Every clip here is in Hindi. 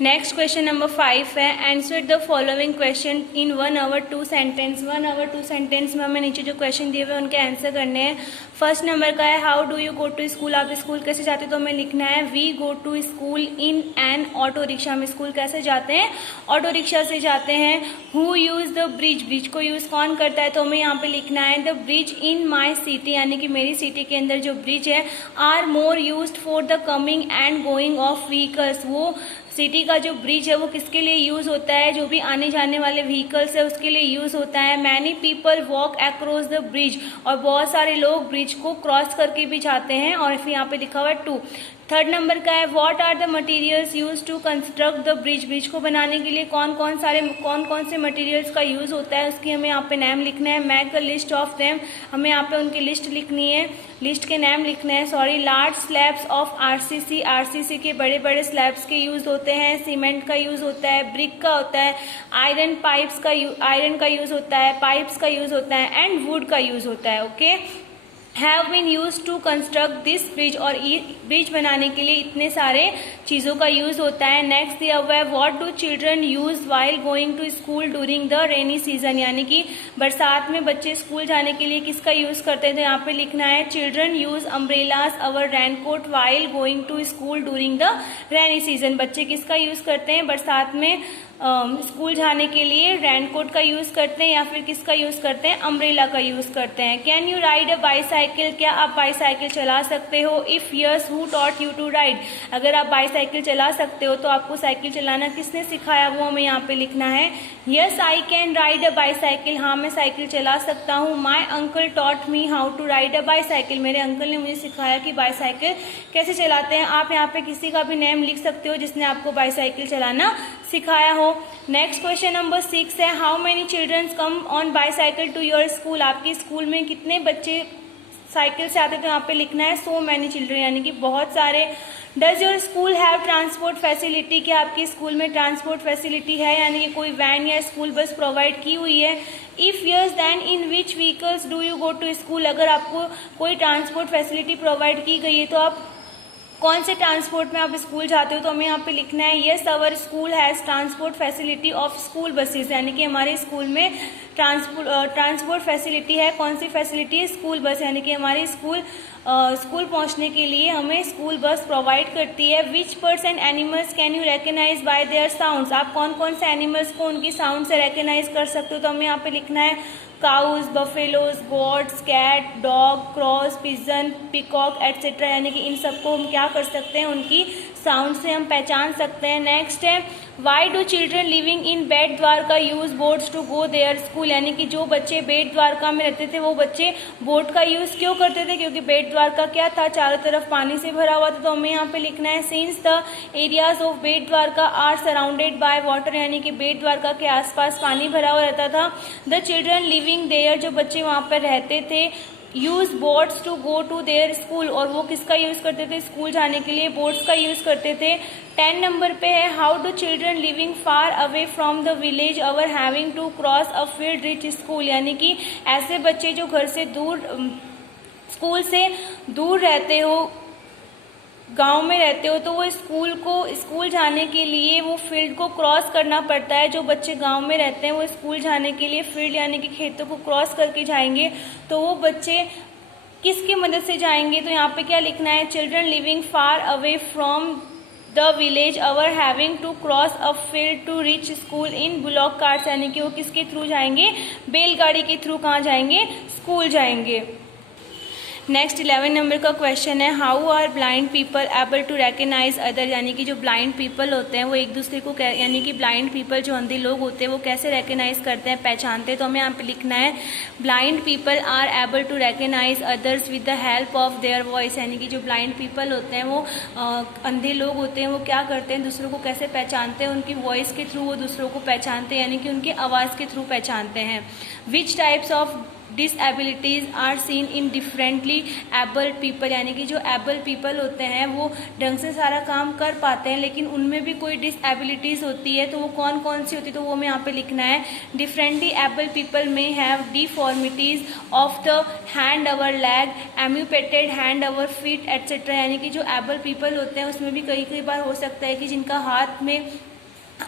नेक्स्ट क्वेश्चन नंबर 5 है, answer the following question in 1 hour 2 sentence. 1 hour 2 sentence में हमें नीचे जो क्वेश्चन दिए हुए हैं उनके आंसर करने हैं। फर्स्ट नंबर का है, how do you go to school, आप स्कूल कैसे जाते हो, तो हमें लिखना है we go to school in an auto rickshaw, हम स्कूल कैसे जाते हैं, ऑटो रिक्शा से जाते हैं। Who use the bridge, bridge को यूज कौन करता है, तो हमें यहाँ पे लिखना है the bridge in my city, यानी कि मेरी सिटी के अंदर जो ब्रिज है are more used for the coming and going of vehicles, वो सिटी का जो ब्रिज है वो किसके लिए यूज होता है, जो भी आने जाने वाले व्हीकल्स है उसके लिए यूज होता है। Many people walk across the bridge, और बहुत सारे लोग ब्रिज को क्रॉस करके भी जाते हैं, और फिर यहाँ पे लिखा हुआ है 2। थर्ड नंबर का है, what are the materials use to construct the bridge, bridge को बनाने के लिए कौन कौन से मटेरियल्स का यूज होता है, उसकी हमें यहाँ पे नाम लिखना है। Make a list of them, हमें यहाँ पे उनकी लिस्ट लिखनी है, लिस्ट के नाम लिखने हैं। Sorry, large slabs of RCC, RCC के बड़े बड़े स्लैब्स के यूज होते हैं। सीमेंट का यूज होता है, ब्रिक का होता है, आयरन पाइप्स का आयरन का यूज होता है, पाइप्स का यूज होता है, एंड वुड का यूज होता है। Okay, have been use to construct this bridge, और ब्रिज बनाने के लिए इतने सारे चीज़ों का यूज होता है। नेक्स्ट दिया हुआ है, what do children use while going to school during the rainy season, यानी कि बरसात में बच्चे स्कूल जाने के लिए किसका यूज करते हैं, तो यहाँ पे लिखना है children use umbrellas or raincoat while going to school during the rainy season, बच्चे किसका यूज करते हैं बरसात में स्कूल जाने के लिए, रेनकोट का यूज करते हैं या फिर किसका यूज करते हैं, अम्ब्रेला का यूज करते हैं। Can you ride a bicycle, क्या आप बाईसाइकिल चला सकते हो। If yes, who taught you to ride, अगर आप बाईसाइकिल चला सकते हो तो आपको साइकिल चलाना किसने सिखाया, वो हमें यहाँ पे लिखना है। Yes I can ride a bicycle, हाँ मैं साइकिल चला सकता हूँ। My uncle taught me how to ride a bicycle, मेरे अंकल ने मुझे सिखाया कि बाईसाइकिल कैसे चलाते हैं। आप यहाँ पे किसी का भी नेम लिख सकते हो जिसने आपको बाईसाइकिल चलाना सिखाया हो। नेक्स्ट क्वेश्चन नंबर 6 है, how many childrens come on bicycle to your school, आपके स्कूल में कितने बच्चे साइकिल से आते, तो यहाँ पे लिखना है सो मैनी चिल्ड्रन, यानी कि बहुत सारे। Does your school have transport facility, क्या आपके स्कूल में ट्रांसपोर्ट फैसिलिटी है, यानी कि कोई वैन या स्कूल बस प्रोवाइड की हुई है। If yes then in which vehicles do you go to school, अगर आपको कोई ट्रांसपोर्ट फैसिलिटी प्रोवाइड की गई है तो आप कौन से ट्रांसपोर्ट में आप स्कूल जाते हो, तो हमें यहाँ पे लिखना है yes our school has transport facility of school buses, यानी कि हमारे स्कूल में ट्रांसपोर्ट फैसिलिटी है। कौन सी फैसिलिटी है, स्कूल बस, यानी कि हमारे स्कूल पहुंचने के लिए हमें स्कूल बस प्रोवाइड करती है। Which birds and animals can you recognise by their sounds, आप कौन कौन से एनिमल्स को उनकी साउंड से रिकग्नाइज कर सकते हो, तो हमें यहाँ पे लिखना है cows, buffaloes, goats, cat, dog, crows, pigeon, peacock etcetera, यानी कि इन सबको हम क्या कर सकते हैं, उनकी साउंड से हम पहचान सकते हैं। नेक्स्ट है, why do children living in Bet Dwarka use boats to go their school, यानी कि जो बच्चे बेट द्वारका में रहते थे वो बच्चे बोट का यूज क्यों करते थे, क्योंकि बेट द्वारका क्या था, चारों तरफ पानी से भरा हुआ था। तो हमें यहाँ पे लिखना है since the areas of Bet Dwarka are surrounded by water, यानी कि बेट द्वारका के आसपास पानी भरा हुआ रहता था। द चिल्ड्रन लिविंग देयर, जो बच्चे वहाँ पर रहते थे, use boats to go to their school, और वो किसका यूज करते थे, स्कूल जाने के लिए बोट्स का यूज करते थे। 10 नंबर पे है, how do children living far away from the village or having to cross a field reach school, यानी कि ऐसे बच्चे जो घर से दूर, स्कूल से दूर रहते हो, गांव में रहते हो, तो वो स्कूल जाने के लिए वो फील्ड को क्रॉस करना पड़ता है। जो बच्चे गांव में रहते हैं वो स्कूल जाने के लिए फील्ड यानी कि खेतों को क्रॉस करके जाएंगे, तो वो बच्चे किसकी मदद से जाएंगे, तो यहाँ पे क्या लिखना है, children living far away from the village or having to cross a field to reach school in bullock carts, यानी कि वो किसके थ्रू जाएंगे, बैलगाड़ी के थ्रू कहाँ जाएंगे, स्कूल जाएंगे। नेक्स्ट 11 नंबर का क्वेश्चन है, how are blind people able to recognise other, यानी कि जो ब्लाइंड पीपल होते हैं वो एक दूसरे को, यानी कि ब्लाइंड पीपल जो अंधे लोग होते हैं वो कैसे रिकग्नाइज करते हैं, पहचानते हैं, तो हमें यहाँ पे लिखना है blind people are able to recognise others with the help of their voice, यानी कि जो ब्लाइंड पीपल होते हैं वो अंधे लोग होते हैं, वो क्या करते हैं, दूसरों को कैसे पहचानते हैं, उनकी वॉइस के थ्रू वो दूसरों को पहचानते हैं, यानी कि उनकी आवाज़ के थ्रू पहचानते हैं। Which types of disabilities are seen in differently abled people, यानी कि जो एबल पीपल होते हैं वो ढंग से सारा काम कर पाते हैं लेकिन उनमें भी कोई डिसएबिलिटीज़ होती है, तो वो कौन कौन सी होती है, तो वो हमें यहाँ पे लिखना है। डिफरेंटली एबल पीपल में have deformities of the hand or leg, amputated hand or feet etcetera, यानी कि जो एबल पीपल होते हैं उसमें भी कई बार हो सकता है कि जिनका हाथ में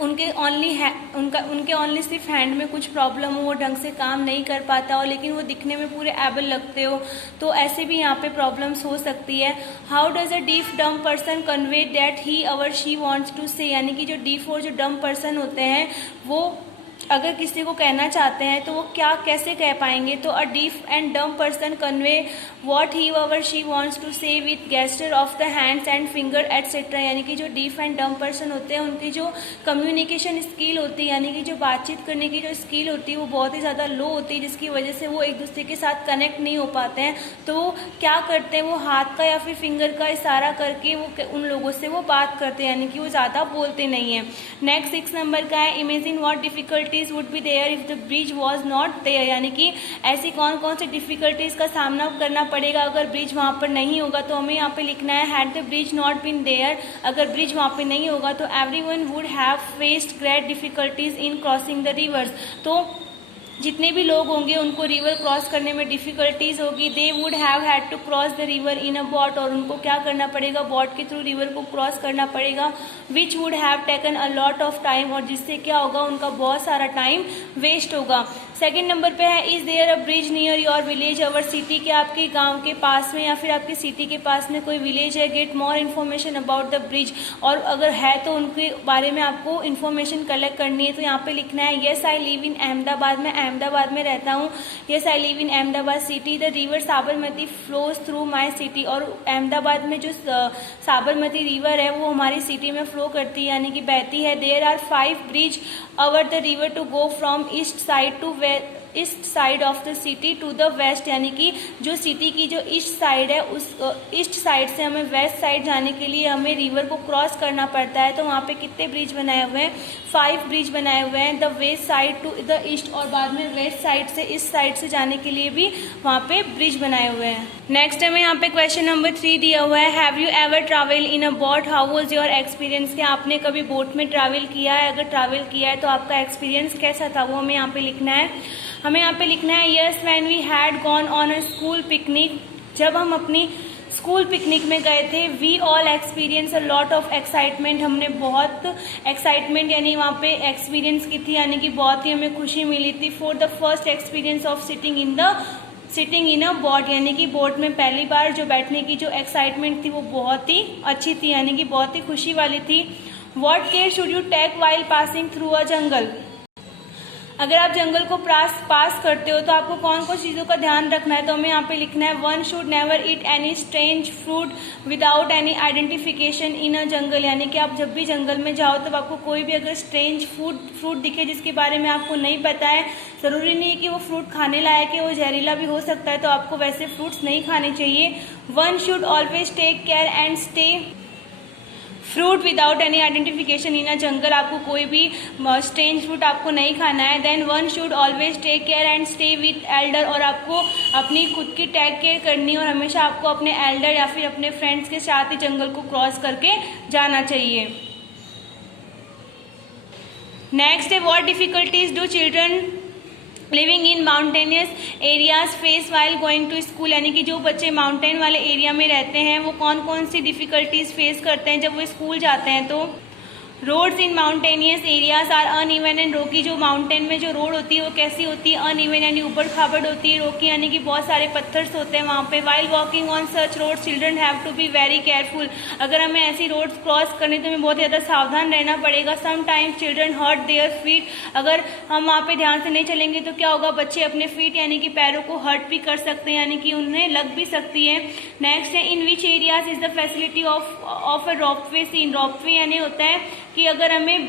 उनके ओनली सिर्फ हैंड में कुछ प्रॉब्लम हो, वो ढंग से काम नहीं कर पाता हो लेकिन वो दिखने में पूरे एबल लगते हो, तो ऐसे भी यहाँ पे प्रॉब्लम्स हो सकती है। How does a deaf dumb person convey that he or she wants to say, यानी कि जो डीफ और जो डम पर्सन होते हैं वो अगर किसी को कहना चाहते हैं तो वो क्या कैसे कह पाएंगे, तो a deaf and dumb person convey what he or she wants to say with gesture of the hands and finger etcetera, यानी कि जो डीफ एंड डम पर्सन होते हैं उनकी जो कम्युनिकेशन स्किल होती है, यानी कि जो बातचीत करने की जो स्किल होती है वो बहुत ही ज़्यादा लो होती है, जिसकी वजह से वो एक दूसरे के साथ कनेक्ट नहीं हो पाते हैं, तो वो क्या करते हैं, वो हाथ का या फिर फिंगर का इशारा करके वो उन लोगों से वो बात करते हैं, यानी कि वो ज़्यादा बोलते नहीं हैं। नेक्स्ट 6 नंबर का है imagine what difficulties would be there if the bridge was not there, यानी कि ऐसी कौन कौन सी डिफिकल्टीज का सामना करना पड़ेगा अगर ब्रिज वहाँ पर नहीं होगा, तो हमें यहाँ पे लिखना है had the bridge not been there, अगर ब्रिज वहाँ पे नहीं होगा तो everyone would have faced great difficulties in crossing the rivers, तो जितने भी लोग होंगे उनको रिवर क्रॉस करने में डिफिकल्टीज होगी। They would have had to cross the river in a boat, और उनको क्या करना पड़ेगा, बोट के थ्रू रिवर को क्रॉस करना पड़ेगा, which would have taken a lot of time, और जिससे क्या होगा उनका बहुत सारा टाइम वेस्ट होगा। सेकंड नंबर पे है is there a bridge near your village or city, क्या आपके गांव के पास में या फिर आपकी सिटी के पास में कोई विलेज है, get more information about the bridge, और अगर है तो उनके बारे में आपको इन्फॉर्मेशन कलेक्ट करनी है, तो यहाँ पे लिखना है yes I live in Ahmedabad, मैं अहमदाबाद में रहता हूँ, yes I live in Ahmedabad city, the river Sabarmati flows through my city, और अहमदाबाद में जो साबरमती रिवर है वो हमारी सिटी में फ्लो करती है, यानी कि बहती है। There are 5 bridge over the river to go from east side to east side of the city to the west, यानी कि जो सिटी की जो ईस्ट साइड है उस ईस्ट साइड से हमें वेस्ट साइड जाने के लिए हमें रिवर को क्रॉस करना पड़ता है, तो वहाँ पे कितने ब्रिज बनाए हुए हैं, 5 ब्रिज बनाए हुए हैं, the west side to the east, और बाद में वेस्ट साइड से ईस्ट साइड से जाने के लिए भी वहाँ पे ब्रिज बनाए हुए हैं। नेक्स्ट हमें यहाँ पे क्वेश्चन नंबर 3 दिया हुआ है have you ever travel in a boat, how was your experience, क्या आपने कभी बोट में ट्रैवल किया है, अगर ट्रैवल किया है तो आपका एक्सपीरियंस कैसा था, वो हमें यहाँ पे लिखना है। हमें यहाँ पे लिखना है yes when we had gone on a school picnic, जब हम अपनी स्कूल पिकनिक में गए थे, we all experience a lot of excitement, हमने बहुत एक्साइटमेंट यानी वहाँ पे एक्सपीरियंस की थी, यानी कि बहुत ही हमें खुशी मिली थी। For the first experience of sitting in a boat, यानी कि बोट में पहली बार जो बैठने की जो एक्साइटमेंट थी वो बहुत ही अच्छी थी, यानी कि बहुत ही खुशी वाली थी। What care should you take while passing through a jungle, अगर आप जंगल को पास करते हो तो आपको कौन कौन चीज़ों का ध्यान रखना है, तो हमें यहाँ पे लिखना है 1 should never eat any strange fruit without any identification in a jungle, यानी कि आप जब भी जंगल में जाओ तब आपको कोई भी अगर स्ट्रेंज फ्रूट दिखे जिसके बारे में आपको नहीं पता है, ज़रूरी नहीं है कि वो फ्रूट खाने लायक है, वो जहरीला भी हो सकता है, तो आपको वैसे फ्रूट्स नहीं खाने चाहिए। 1 should always take care and stay fruit without any identification in a jungle, आपको कोई भी स्ट्रेंज फ्रूट आपको नहीं खाना है। Then 1 should always take care and stay with elder, और आपको अपनी खुद की टेक केयर करनी है और हमेशा आपको अपने एल्डर या फिर अपने फ्रेंड्स के साथ ही जंगल को क्रॉस करके जाना चाहिए। नेक्स्ट है what difficulties do children living in mountainous areas face while going to school, यानी कि जो बच्चे माउंटेन वाले एरिया में रहते हैं वो कौन कौन सी डिफिकल्टीज फेस करते हैं जब वो स्कूल जाते हैं। तो roads in mountainous areas are uneven and rocky, जो माउंटेन में जो रोड होती है वो कैसी होती है, अनइवन यानी ऊबड़ खाबड़ होती है, रोकी यानी कि बहुत सारे पत्थर्स होते हैं वहाँ पे। While walking on such road children have to be very careful, अगर हमें ऐसी रोड्स क्रॉस करनी तो हमें बहुत ज़्यादा सावधान रहना पड़ेगा। Sometimes children hurt their feet, अगर हम वहाँ पे ध्यान से नहीं चलेंगे तो क्या होगा, बच्चे अपने फीट यानी कि पैरों को हर्ट भी कर सकते हैं, यानी कि उन्हें लग भी सकती है। नेक्स्ट है in which areas is the facility of a ropeway seen, ropeway यानी होता है कि अगर हमें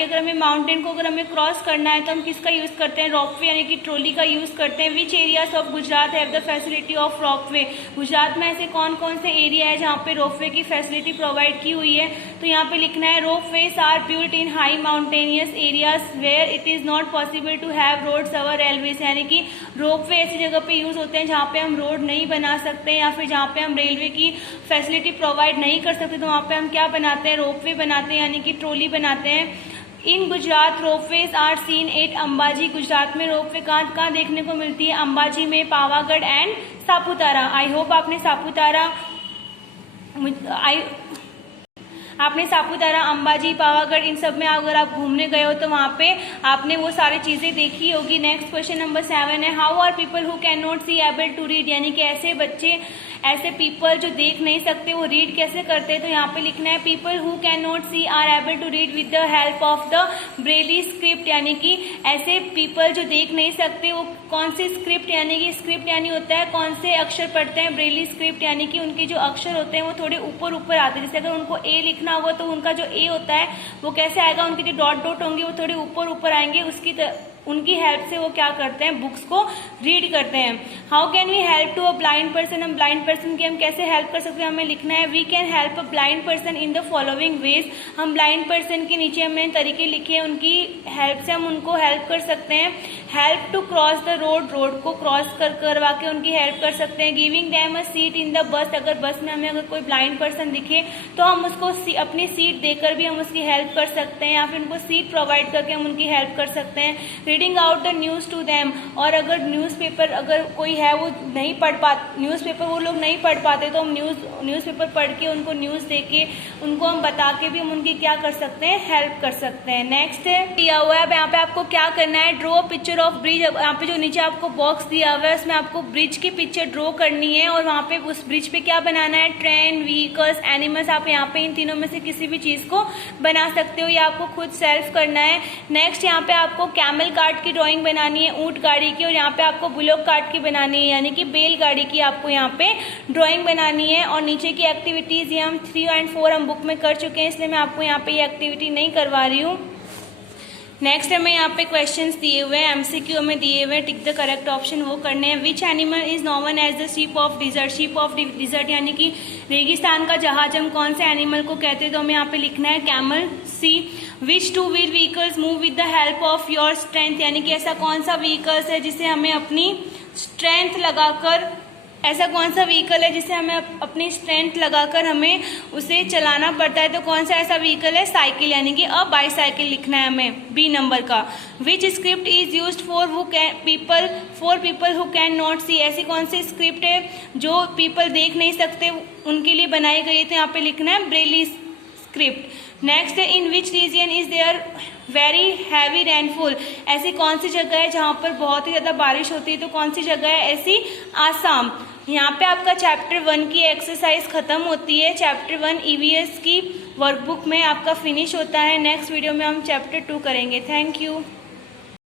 अगर हमें माउंटेन को अगर हमें क्रॉस करना है तो हम किसका यूज़ करते हैं, रोपवे यानी कि ट्रॉली का यूज़ करते हैं। विच areas of Gujarat have the facility of ropeway, Gujarat में ऐसे कौन कौन से एरिया है जहाँ पे रोपवे की फैसिलिटी प्रोवाइड की हुई है। तो यहाँ पे लिखना है ropeways are built in high mountainous areas where it is not possible to have roads or railways, यानी कि रोपवे ऐसी जगह पे यूज़ होते हैं जहाँ पे हम रोड नहीं बना सकते या फिर जहाँ पे हम रेलवे की फैसिलिटी प्रोवाइड नहीं कर सकते, तो वहाँ पे हम क्या बनाते हैं, रोपवे बनाते हैं यानी कि ट्रॉली बनाते हैं। In Gujarat ropeways are seen at Ambaji, Gujarat में रोपवे कहाँ देखने को मिलती है, अंबाजी में, Pavagadh and Saputara. I hope आपने सापुतारा, अंबाजी, पावागढ़ इन सब में अगर आप घूमने गए हो तो वहाँ पे आपने वो सारी चीज़ें देखी होगी। नेक्स्ट क्वेश्चन नंबर 7 है, how are people who can not see able to read, यानी कि ऐसे पीपल जो देख नहीं सकते वो रीड कैसे करते हैं। तो यहाँ पे लिखना है people who can not see are able to read with the help of the Braille script, यानी कि ऐसे पीपल जो देख नहीं सकते वो कौन सी स्क्रिप्ट, यानी कि स्क्रिप्ट यानी होता है कौन से अक्षर पढ़ते हैं, ब्रेली स्क्रिप्ट यानी कि उनके जो अक्षर होते हैं वो थोड़े ऊपर ऊपर आते हैं। जैसे अगर उनको ए लिखना होगा तो उनका जो ए होता है वो कैसे आएगा, उनके जो डॉट डॉट होंगे वो थोड़े ऊपर ऊपर आएंगे, उनकी हेल्प से वो क्या करते हैं, बुक्स को रीड करते हैं। How can we help to a blind person, हम ब्लाइंड पर्सन की हम कैसे हेल्प कर सकते हैं, हमें लिखना है we can help a blind person in the following ways, हम ब्लाइंड पर्सन के नीचे हमने तरीके लिखे हैं, उनकी हेल्प से हम उनको हेल्प कर सकते हैं। Help to cross the road, road को क्रॉस करवा के उनकी हेल्प कर सकते हैं। Giving them a seat in the bus, अगर बस में हमें अगर कोई ब्लाइंड पर्सन दिखे तो हम उसको अपनी सीट देकर भी हम उसकी हेल्प कर सकते हैं, या फिर उनको सीट प्रोवाइड करके हम उनकी हेल्प कर सकते हैं। Reading out the news to them, और अगर न्यूज़पेपर अगर कोई है वो नहीं पढ़ पाते, न्यूज़पेपर वो लोग नहीं पढ़ पाते तो हम न्यूज़पेपर पढ़ के उनको न्यूज़ दे के उनको हम बता के भी हम उनकी क्या कर सकते हैं, हेल्प कर सकते हैं। नेक्स्ट है दिया हुआ है, अब यहाँ पे आपको क्या करना है, draw a picture of bridge, यहाँ पे जो नीचे आपको बॉक्स दिया हुआ है उसमें आपको ब्रिज की पिक्चर ड्रॉ करनी है, और वहाँ पे उस ब्रिज पे क्या बनाना है, ट्रेन, व्हीकल्स, एनिमल्स, आप यहाँ पे इन तीनों में से किसी भी चीज़ को बना सकते हो, या आपको खुद सेल्फ करना है। नेक्स्ट यहाँ पे आपको कैमल कार्ट की ड्राइंग बनानी है, ऊंट गाड़ी की, और यहाँ पे आपको बुलोक कार्ट की बनानी है यानी कि बैलगाड़ी की आपको यहाँ पे ड्राइंग बनानी है। और नीचे की एक्टिविटीज़ ये हम 3 और 4 हम बुक में कर चुके हैं, इसलिए मैं आपको यहाँ पे ये एक्टिविटी नहीं करवा रही हूँ। नेक्स्ट हमें यहाँ पे क्वेश्चंस दिए हुए हैं, एमसीक्यू में दिए हुए हैं, टिक द करेक्ट ऑप्शन वो करने हैं। Which animal is known as the sheep of desert, sheep of desert यानी कि रेगिस्तान का जहाज हम कौन से एनिमल को कहते हैं, तो हमें यहाँ पे लिखना है camel. See which two wheel vehicles move with the help of your strength, यानी कि ऐसा कौन सा व्हीकल्स है जिसे हमें अपनी स्ट्रेंथ लगाकर, ऐसा कौन सा व्हीकल है जिसे हमें अपनी स्ट्रेंथ लगाकर हमें उसे चलाना पड़ता है, तो कौन सा ऐसा व्हीकल है, साइकिल यानी कि अ बाईसाइकिल लिखना है हमें बी नंबर का। Which script is used for people who can not see, ऐसी कौन सी स्क्रिप्ट है जो पीपल देख नहीं सकते उनके लिए बनाई गई है, तो यहाँ पे लिखना है ब्रेली स्क्रिप्ट। नेक्स्ट है in which region is there very heavy rainfall, ऐसी कौन सी जगह है जहाँ पर बहुत ही ज़्यादा बारिश होती है, तो कौन सी जगह है ऐसी, आसाम। यहाँ पे आपका चैप्टर 1 की एक्सरसाइज खत्म होती है, चैप्टर 1 ईवीएस की वर्कबुक में आपका फिनिश होता है। नेक्स्ट वीडियो में हम चैप्टर 2 करेंगे। Thank you.